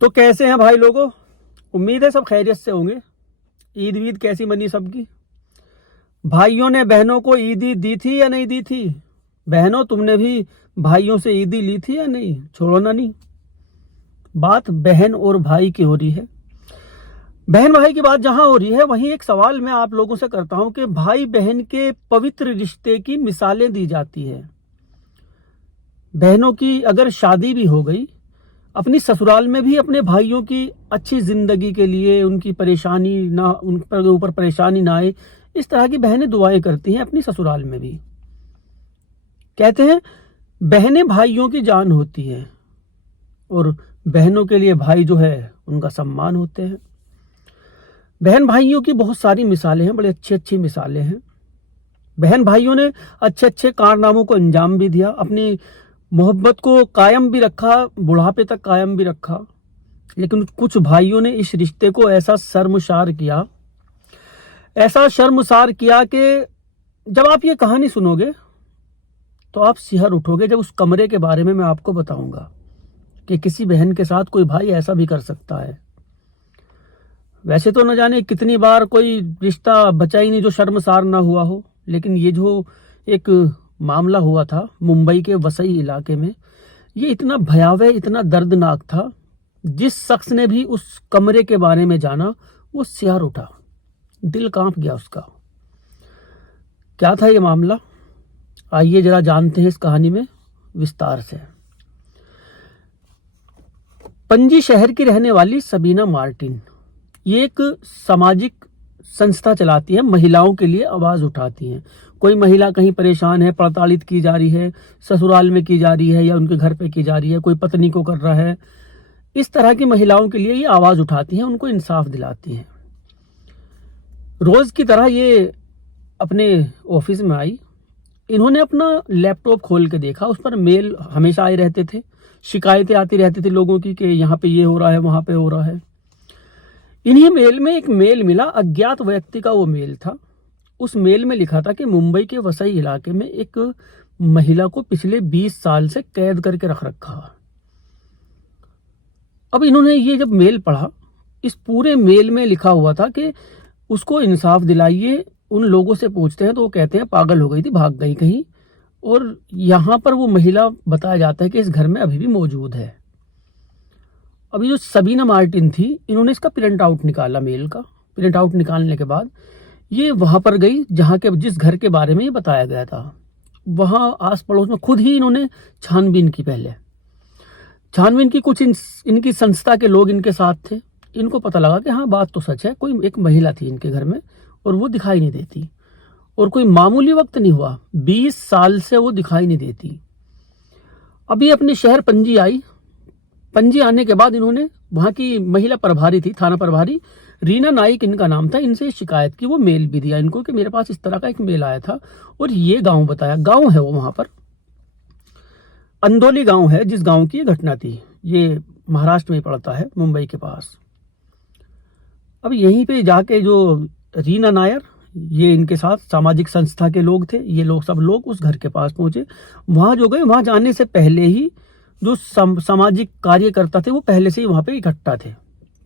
तो कैसे हैं भाई लोगों? उम्मीद है सब खैरियत से होंगे। ईद वीद कैसी मनी सबकी? भाइयों ने बहनों को ईदी दी थी या नहीं दी थी? बहनों तुमने भी भाइयों से ईदी ली थी या नहीं? छोड़ो ना, नहीं बात बहन और भाई की हो रही है। बहन भाई की बात जहां हो रही है वहीं एक सवाल मैं आप लोगों से करता हूं कि भाई बहन के पवित्र रिश्ते की मिसालें दी जाती है। बहनों की अगर शादी भी हो गई, अपनी ससुराल में भी अपने भाइयों की अच्छी जिंदगी के लिए, उनकी परेशानी ना, उन पर ऊपर परेशानी ना आए, इस तरह की बहनें दुआएं करती हैं अपनी ससुराल में भी। कहते हैं बहनें भाइयों की जान होती हैं और बहनों के लिए भाई जो है उनका सम्मान होते हैं। बहन भाइयों की बहुत सारी मिसालें हैं, बड़ी अच्छी अच्छी मिसालें हैं। बहन भाइयों ने अच्छे अच्छे कारनामों को अंजाम भी दिया, अपनी मोहब्बत को कायम भी रखा, बुढ़ापे तक कायम भी रखा। लेकिन कुछ भाइयों ने इस रिश्ते को ऐसा शर्मसार किया, ऐसा शर्मसार किया कि जब आप ये कहानी सुनोगे तो आप सिहर उठोगे जब उस कमरे के बारे में मैं आपको बताऊंगा कि किसी बहन के साथ कोई भाई ऐसा भी कर सकता है। वैसे तो न जाने कितनी बार कोई रिश्ता बचा ही नहीं जो शर्मसार ना हुआ हो, लेकिन ये जो एक मामला हुआ था मुंबई के वसई इलाके में, ये इतना भयावह, इतना दर्दनाक था। जिस शख्स ने भी उस कमरे के बारे में जाना वो सियार उठा, दिल कांप गया उसका। क्या था ये मामला? आइए जरा जानते हैं इस कहानी में विस्तार से। पणजी शहर की रहने वाली सबीना मार्टिन ये एक सामाजिक संस्था चलाती है, महिलाओं के लिए आवाज उठाती हैं। कोई महिला कहीं परेशान है, प्रताड़ित की जा रही है, ससुराल में की जा रही है या उनके घर पे की जा रही है, कोई पत्नी को कर रहा है, इस तरह की महिलाओं के लिए ये आवाज उठाती हैं, उनको इंसाफ दिलाती हैं। रोज की तरह ये अपने ऑफिस में आई। इन्होंने अपना लैपटॉप खोल के देखा, उस पर मेल हमेशा आए रहते थे, शिकायतें आती रहती थी लोगों की कि यहाँ पे ये हो रहा है, वहां पे हो रहा है। इन्हीं मेल में एक मेल मिला, अज्ञात व्यक्ति का वो मेल था। उस मेल में लिखा था कि मुंबई के वसई इलाके में एक महिला को पिछले 20 साल से कैद करके रख रखा। अब इन्होंने ये जब मेल पढ़ा, इस पूरे मेल में लिखा हुआ था कि उसको इंसाफ दिलाइए। उन लोगों से पूछते हैं तो वो कहते हैं पागल हो गई थी, भाग गई कहीं। और यहां पर वो महिला बताया जाता है कि इस घर में अभी भी मौजूद है। अभी जो सबीना मार्टिन थी, इन्होंने इसका प्रिंट आउट निकाला, मेल का प्रिंट आउट निकालने के बाद ये वहां पर गई जहां के जिस घर के बारे में ये बताया गया था। वहां आस पड़ोस में खुद ही इन्होंने छानबीन की। पहले छानबीन की, कुछ इनकी संस्था के लोग इनके साथ थे। इनको पता लगा कि हाँ बात तो सच है, कोई एक महिला थी इनके घर में और वो दिखाई नहीं देती। और कोई मामूली वक्त नहीं हुआ, 20 साल से वो दिखाई नहीं देती। अभी अपने शहर पणजी आई। पणजी आने के बाद इन्होंने वहां की महिला प्रभारी थी, थाना प्रभारी रीना नाइक इनका नाम था, इनसे शिकायत की। वो मेल भी दिया इनको कि मेरे पास इस तरह का एक मेल आया था और ये गांव बताया। गांव है वो, वहां पर अंदोली गांव है जिस गांव की ये घटना थी। ये महाराष्ट्र में पड़ता है, मुंबई के पास। अब यहीं पे जाके जो रीना नायर, ये इनके साथ सामाजिक संस्था के लोग थे, ये लोग सब लोग उस घर के पास पहुंचे। वहां जो गए, वहां जाने से पहले ही जो सामाजिक कार्यकर्ता थे वो पहले से ही वहां पे इकट्ठा थे,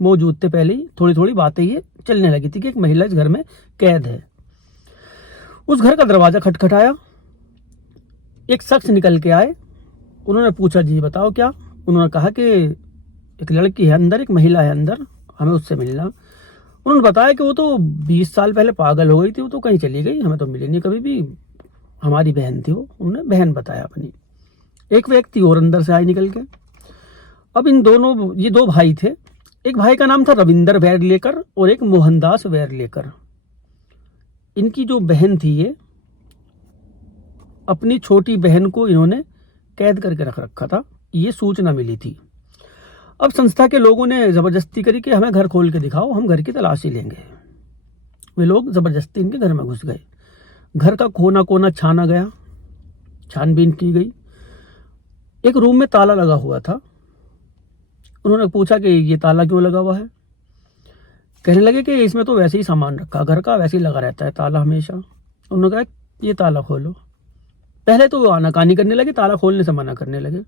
मौजूद थे। पहले ही थोड़ी थोड़ी बातें ये चलने लगी थी कि एक महिला इस घर में कैद है। उस घर का दरवाजा खटखटाया, एक शख्स निकल के आए। उन्होंने पूछा जी बताओ क्या? उन्होंने कहा कि एक लड़की है अंदर, एक महिला है अंदर, हमें उससे मिलना। उन्होंने बताया कि वो तो 20 साल पहले पागल हो गई थी, वो तो कहीं चली गई, हमें तो मिली नहीं कभी भी, हमारी बहन थी वो। उन्होंने बहन बताया अपनी। एक व्यक्ति और अंदर से आए निकल के। अब इन दोनों, ये दो भाई थे। एक भाई का नाम था रविंदर वैरलेकर और एक मोहनदास वैरलेकर। इनकी जो बहन थी, ये अपनी छोटी बहन को इन्होंने कैद करके रख रखा था, ये सूचना मिली थी। अब संस्था के लोगों ने जबरदस्ती करी कि हमें घर खोल के दिखाओ, हम घर की तलाशी लेंगे। वे लोग जबरदस्ती इनके घर में घुस गए। घर का कोना कोना छाना गया, छानबीन की गई। एक रूम में ताला लगा हुआ था। उन्होंने पूछा कि ये ताला क्यों लगा हुआ है? कहने लगे कि इसमें तो वैसे ही सामान रखा, घर का वैसे ही लगा रहता है ताला हमेशा। उन्होंने कहा ये ताला खोलो। पहले तो वो आनाकानी करने लगे, ताला खोलने से मना करने लगे।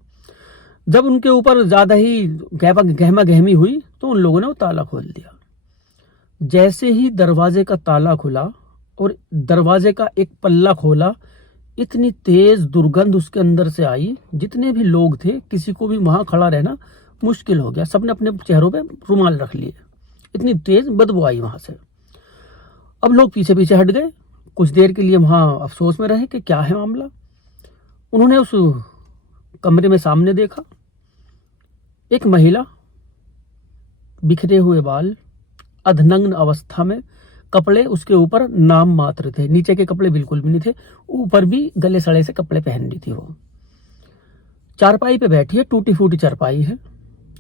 जब उनके ऊपर ज्यादा ही गहमा गहमी हुई तो उन लोगों ने वो ताला खोल दिया। जैसे ही दरवाजे का ताला खुला और दरवाजे का एक पल्ला खोला, इतनी तेज दुर्गंध उसके अंदर से आई, जितने भी लोग थे किसी को भी वहां खड़ा रहना मुश्किल हो गया। सबने अपने चेहरों पे रुमाल रख लिए, इतनी तेज बदबू आई वहां से। अब लोग पीछे पीछे हट गए, कुछ देर के लिए वहां अफसोस में रहे कि क्या है मामला। उन्होंने उस कमरे में सामने देखा, एक महिला, बिखरे हुए बाल, अधनग्न अवस्था में, कपड़े उसके ऊपर नाम मात्र थे, नीचे के कपड़े बिल्कुल भी नहीं थे, ऊपर भी गले सड़े से कपड़े पहन रही थी। वो चारपाई पे बैठी है, टूटी फूटी चारपाई है।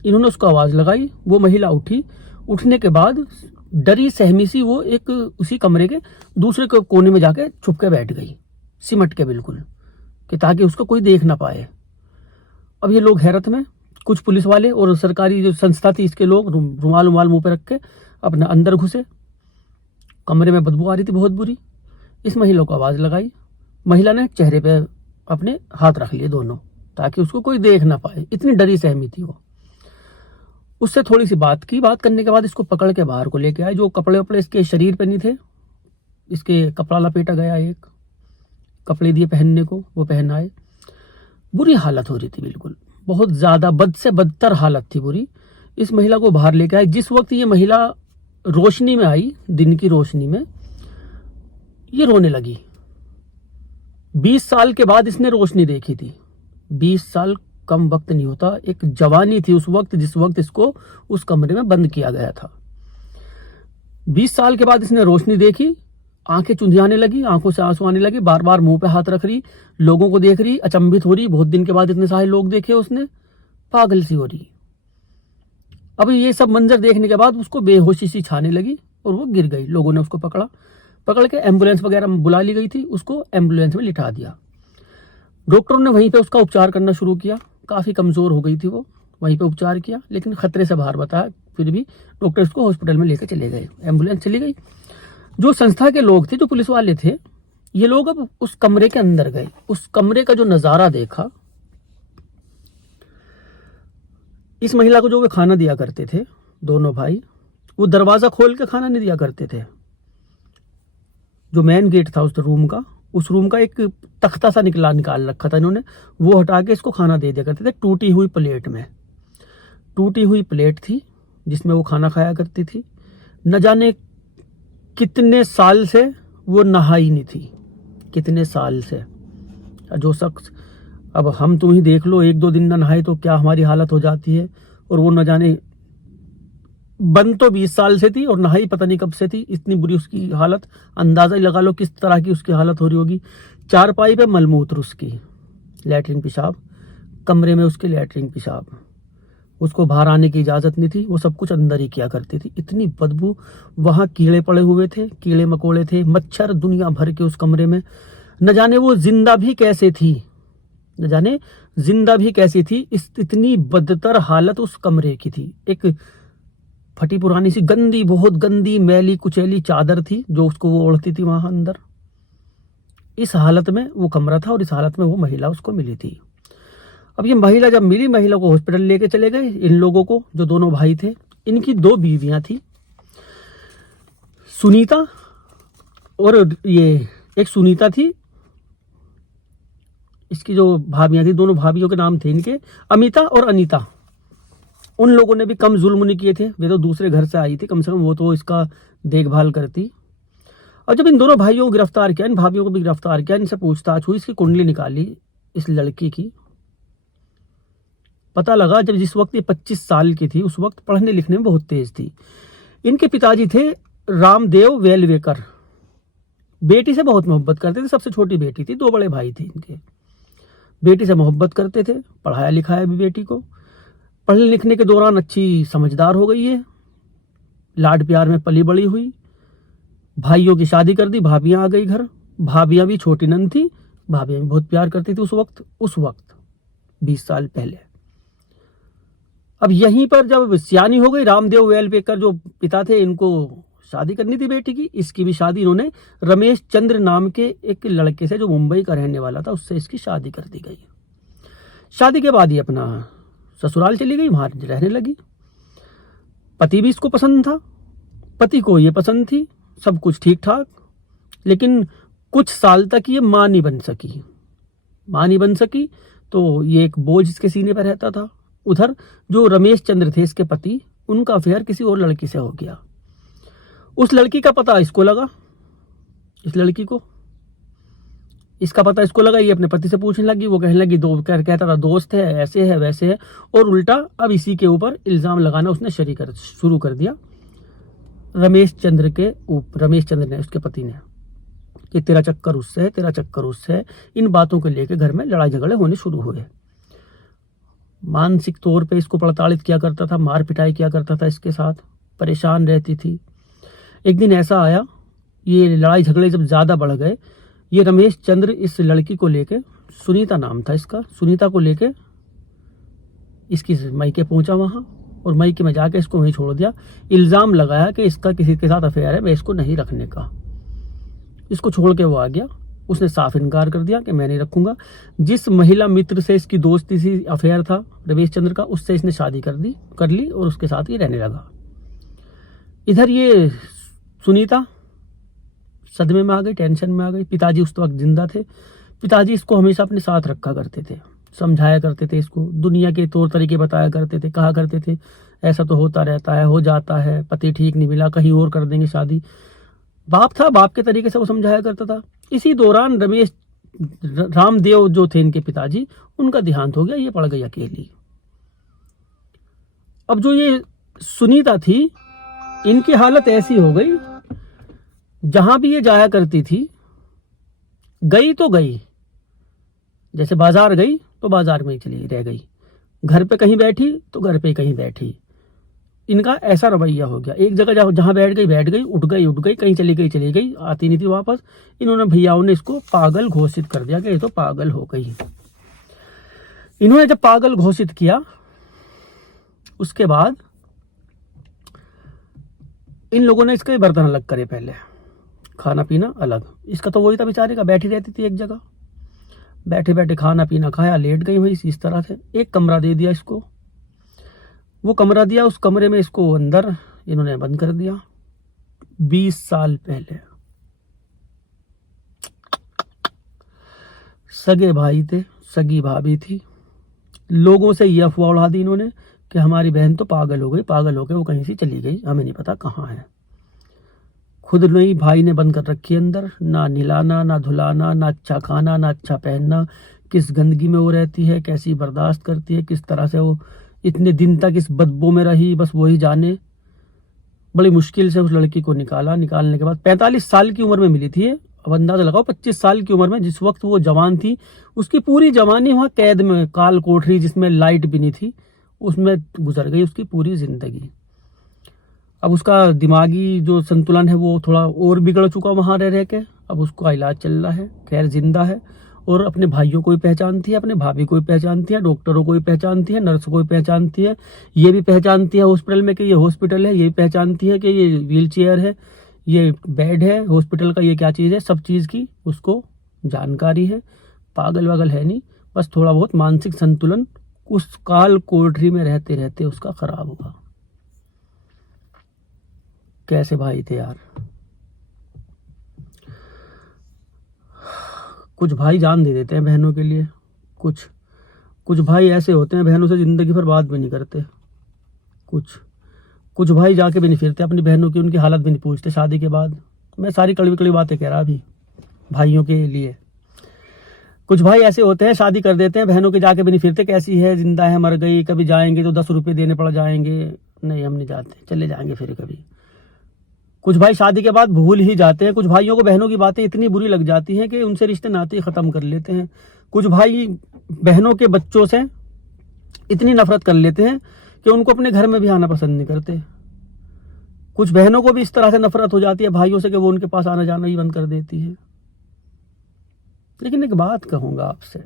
इन्होंने उसको आवाज लगाई, वो महिला उठी। उठने के बाद डरी सहमी सी वो एक उसी कमरे के दूसरे कोने में जाके छुप के बैठ गई, सिमट के बिल्कुल, कि ताकि उसको कोई देख ना पाए। अब ये लोग हैरत में, कुछ पुलिस वाले और सरकारी जो संस्था थी इसके लोग रुमाल मुंह पे रख के अपना अंदर घुसे। कमरे में बदबू आ रही थी बहुत बुरी। इस महिला को आवाज लगाई, महिला ने चेहरे पे अपने हाथ रख लिए दोनों, ताकि उसको कोई देख ना पाए, इतनी डरी सहमी थी वो। उससे थोड़ी सी बात की, बात करने के बाद इसको पकड़ के बाहर को लेके आए। जो कपड़े वपड़े इसके शरीर पे नहीं थे, इसके कपड़ा लपेटा गया, एक कपड़े दिए पहनने को, वो पहनाए। बुरी हालत हो रही थी बिल्कुल, बहुत ज्यादा बद से बदतर हालत थी बुरी। इस महिला को बाहर लेके आए। जिस वक्त ये महिला रोशनी में आई, दिन की रोशनी में, ये रोने लगी। 20 साल के बाद इसने रोशनी देखी थी। 20 साल कम वक्त नहीं होता, एक जवानी थी उस वक्त जिस वक्त इसको उस कमरे में बंद किया गया था। 20 साल के बाद इसने रोशनी देखी, आंखें चुंधियाने लगी, आंखों से आंसू आने लगे, बार बार मुंह पे हाथ रख रही, लोगों को देख रही, अचंभित हो रही, बहुत दिन के बाद इतने सारे लोग देखे उसने, पागल सी हो रही। अब ये सब मंजर देखने के बाद उसको बेहोशी सी छाने लगी और वो गिर गई। लोगों ने उसको पकड़ के एम्बुलेंस वगैरह बुला ली गई थी, उसको एम्बुलेंस में लिटा दिया। डॉक्टरों ने वहीं पे उसका उपचार करना शुरू किया। काफी कमजोर हो गई थी वो, वहीं पे उपचार किया, लेकिन खतरे से बाहर बताया। फिर भी डॉक्टर उसको हॉस्पिटल में लेकर चले गए, एम्बुलेंस चली गई। जो संस्था के लोग थे, जो पुलिस वाले थे, ये लोग अब उस कमरे के अंदर गए। उस कमरे का जो नजारा देखा, इस महिला को जो वे खाना दिया करते थे दोनों भाई, वो दरवाजा खोल के खाना नहीं दिया करते थे। जो मेन गेट था उस रूम का, उस रूम का एक तख्ता सा निकाल रखा था इन्होंने, वो हटा के इसको खाना दे दिया करते थे टूटी हुई प्लेट में। टूटी हुई प्लेट थी जिसमें वो खाना खाया करती थी। न जाने कितने साल से वो नहाई नहीं थी, कितने साल से। जो शख्स, अब हम तुम ही देख लो, 1-2 दिन न नहाए तो क्या हमारी हालत हो जाती है, और वो न जाने बंद तो 20 साल से थी और नहाई पता नहीं कब से थी। इतनी बुरी उसकी हालत, अंदाजा ही लगा लो किस तरह की उसकी हालत हो रही होगी। चारपाई पे मलमूत्र उसकी, लैट्रिन पेशाब, कमरे में उसके लैट्रिन पेशाब, उसको बाहर आने की इजाजत नहीं थी, वो सब कुछ अंदर ही किया करती थी। इतनी बदबू, वहां कीड़े पड़े हुए थे, कीड़े मकोड़े थे, मच्छर दुनिया भर के उस कमरे में। न जाने वो जिंदा भी कैसे थी, न जाने जिंदा भी कैसी थी। इतनी बदतर हालत उस कमरे की थी। एक फटी पुरानी सी गंदी, बहुत गंदी मैली कुचैली चादर थी जो उसको वो ओढ़ती थी वहां अंदर। इस हालत में वो कमरा था और इस हालत में वो महिला उसको मिली थी। अब ये महिला जब मिली, महिला को हॉस्पिटल लेके चले गए। इन लोगों को, जो दोनों भाई थे, इनकी 2 बीवियां थी, सुनीता और ये एक सुनीता थी। इसकी जो भाभियां थी, दोनों भाभियों के नाम थे इनके अमिता और अनीता। उन लोगों ने भी कम जुल्म नहीं किए थे, वे तो दूसरे घर से आई थी, कम से कम वो तो इसका देखभाल करती। और जब इन दोनों भाइयों को गिरफ्तार किया, इन भाभियों को भी गिरफ्तार किया, इनसे पूछताछ हुई, इसकी कुंडली निकाली इस लड़की की। पता लगा जब जिस वक्त ये 25 साल की थी, उस वक्त पढ़ने लिखने में बहुत तेज थी। इनके पिताजी थे रामदेव वेलवेकर, बेटी से बहुत मोहब्बत करते थे। सबसे छोटी बेटी थी, 2 बड़े भाई थे इनके। बेटी से मोहब्बत करते थे, पढ़ाया लिखाया भी बेटी को। पढ़ने लिखने के दौरान अच्छी समझदार हो गई है, लाड प्यार में पली बड़ी हुई। भाइयों की शादी कर दी, भाभियां आ गई घर। भाभियां भी छोटी नंद थी, भाभियां भी बहुत प्यार करती थी उस वक्त 20 साल पहले। अब यहीं पर जब सियानी हो गई, रामदेव वेलवेकर जो पिता थे, इनको शादी करनी थी बेटी की। इसकी भी शादी इन्होंने रमेश चंद्र नाम के एक लड़के से, जो मुंबई का रहने वाला था, उससे इसकी शादी कर दी गई। शादी के बाद ही अपना ससुराल चली गई, वहां रहने लगी। पति भी इसको पसंद था, पति को ये पसंद थी, सब कुछ ठीक ठाक। लेकिन कुछ साल तक ये मां नहीं बन सकी। तो ये एक बोझ इसके सीने पर रहता था। उधर जो रमेश चंद्र थे इसके पति, उनका अफेयर किसी और लड़की से हो गया। उस लड़की का पता इसको लगा, इसका पता इसको लगा। ये अपने पति से पूछने लगी, वो कहने लगी कहता था दोस्त है, ऐसे है वैसे है, और उल्टा अब इसी के ऊपर इल्जाम लगाना उसने शुरू कर दिया रमेश चंद्र ने, उसके पति ने, कि तेरा चक्कर उससे है। इन बातों को लेकर घर में लड़ाई झगड़े होने शुरू हुए। मानसिक तौर पे इसको प्रताड़ित किया करता था, मार पिटाई किया करता था, इसके साथ परेशान रहती थी। एक दिन ऐसा आया, ये लड़ाई झगड़े जब ज्यादा बढ़ गए, ये रमेश चंद्र इस लड़की को लेके, सुनीता नाम था इसका, सुनीता को लेके इसकी मायके पहुंचा वहां, और मायके में जाके इसको वहीं छोड़ दिया। इल्जाम लगाया कि इसका किसी के साथ अफेयर है, मैं इसको नहीं रखने का। इसको छोड़ के वो आ गया। उसने साफ इनकार कर दिया कि मैं नहीं रखूंगा। जिस महिला मित्र से इसकी दोस्ती थी, अफेयर था रमेश चंद्र का, उससे इसने शादी कर ली और उसके साथ ही रहने लगा। इधर ये सुनीता सदमे में आ गई, टेंशन में आ गई। पिताजी उस वक्त जिंदा थे। पिताजी इसको हमेशा अपने साथ रखा करते थे, समझाया करते थे इसको, दुनिया के तौर तरीके बताया करते थे, कहा करते थे ऐसा तो होता रहता है, हो जाता है, पति ठीक नहीं मिला, कहीं और कर देंगे शादी। बाप था, बाप के तरीके से वो समझाया करता था। इसी दौरान रामदेव जो थे इनके पिताजी, उनका देहांत हो गया, ये पड़ गई अकेली। अब जो ये सुनीता थी, इनकी हालत ऐसी हो गई, जहां भी ये जाया करती थी, गई तो गई, जैसे बाजार गई तो बाजार में ही चली रह गई, घर पे कहीं बैठी तो घर पे कहीं बैठी। इनका ऐसा रवैया हो गया। एक जगह जहां बैठ गई, उठ गई, कहीं चली गई, आती नहीं थी वापस। इन्होंने भैयाओं ने इसको पागल घोषित कर दिया कि ये तो पागल हो गई। इन्होंने जब पागल घोषित किया, उसके बाद इन लोगों ने इसके बर्तन अलग करे, पहले खाना पीना अलग। इसका तो वही था बेचारे का, बैठी रहती थी एक जगह, बैठे बैठे खाना पीना खाया, लेट गई वही इस तरह से। एक कमरा दे दिया इसको, वो कमरा दिया, उस कमरे में इसको अंदर इन्होंने बंद कर दिया। 20 साल पहले सगे भाई थे, सगी भाभी थी। लोगों से ये अफवाह उड़ा दी इन्होंने कि हमारी बहन तो पागल हो गई, पागल होकर वो कहीं से चली गई, हमें नहीं पता कहाँ है। खुद नहीं, भाई ने बंद कर रखी अंदर, ना नहलाना, ना धुलाना, ना अच्छा खाना, ना अच्छा पहनना। किस गंदगी में वो रहती है, कैसी बर्दाश्त करती है, किस तरह से वो इतने दिन तक इस बदबू में रही, बस वही जाने। बड़ी मुश्किल से उस लड़की को निकालने के बाद 45 साल की उम्र में मिली थी। अब अंदाजा लगाओ, 25 साल की उम्र में, जिस वक्त वो जवान थी, उसकी पूरी जवानी वहां कैद में, काल कोठरी जिसमें लाइट भी नहीं थी, उसमें गुजर गई उसकी पूरी जिंदगी। अब उसका दिमागी जो संतुलन है वो थोड़ा और बिगड़ चुका वहां रह के। अब उसका इलाज चल रहा है, खैर जिंदा है, और अपने भाइयों को भी पहचानती है, अपने भाभी को भी पहचानती है, डॉक्टरों को भी पहचानती है, नर्स को भी पहचानती है, ये भी पहचानती है हॉस्पिटल में कि ये हॉस्पिटल है, ये भी पहचानती है कि ये व्हील चेयर है, ये बेड है हॉस्पिटल का, ये क्या चीज़ है, सब चीज़ की उसको जानकारी है। पागल वागल है नहीं, बस थोड़ा बहुत मानसिक संतुलन उस काल कोठरी में रहते रहते उसका खराब हुआ। कैसे भाई थे यार। कुछ भाई जान दे देते हैं बहनों के लिए, कुछ भाई ऐसे होते हैं बहनों से जिंदगी भर बात भी नहीं करते। कुछ भाई जाके भी नहीं फिरते अपनी बहनों की, उनकी हालत भी नहीं पूछते शादी के बाद। मैं सारी कड़वी कड़वी बातें कह रहा अभी भाइयों के लिए। कुछ भाई ऐसे होते हैं, शादी कर देते हैं, बहनों के जाके भी नहीं फिरते, कैसी है, जिंदा है, मर गई, कभी जाएंगे तो 10 रुपये देने पड़ जाएंगे, नहीं हम नहीं जाते, चले जाएंगे फिर कभी। कुछ भाई शादी के बाद भूल ही जाते हैं। कुछ भाइयों को बहनों की बातें इतनी बुरी लग जाती हैं कि उनसे रिश्ते नाते खत्म कर लेते हैं। कुछ भाई बहनों के बच्चों से इतनी नफरत कर लेते हैं कि उनको अपने घर में भी आना पसंद नहीं करते। कुछ बहनों को भी इस तरह से नफरत हो जाती है भाइयों से कि वो उनके पास आना जाना ही बंद कर देती है। लेकिन एक बात कहूंगा आपसे,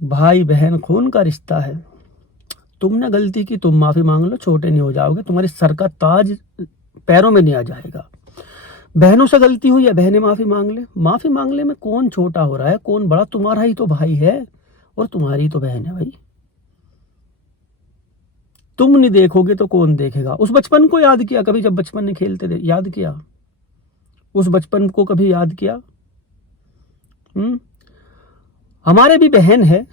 भाई बहन खून का रिश्ता है। तुमने गलती की, तुम माफी मांग लो, छोटे नहीं हो जाओगे, तुम्हारे सर का ताज पैरों में नहीं आ जाएगा। बहनों से गलती हुई है, बहनें माफी मांग ले में कौन छोटा हो रहा है, कौन बड़ा, तुम्हारा ही तो भाई है, और तुम्हारी तो बहन है भाई। तुम नहीं देखोगे तो कौन देखेगा? उस बचपन को याद किया कभी, जब बचपन में खेलते थे? याद किया उस बचपन को? कभी याद किया? हमारे भी बहन है,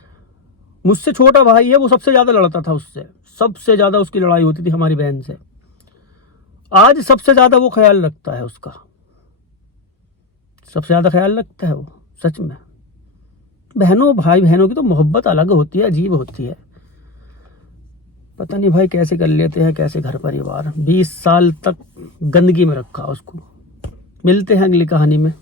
मुझसे छोटा भाई है, वो सबसे ज्यादा लड़ता था उससे, सबसे ज्यादा उसकी लड़ाई होती थी हमारी बहन से। आज सबसे ज्यादा वो ख्याल रखता है उसका, सबसे ज्यादा ख्याल रखता है वो। सच में बहनों, भाई बहनों की तो मोहब्बत अलग होती है, अजीब होती है। पता नहीं भाई कैसे कर लेते हैं, कैसे घर परिवार। 20 साल तक गंदगी में रखा उसको। मिलते हैं अगली कहानी में।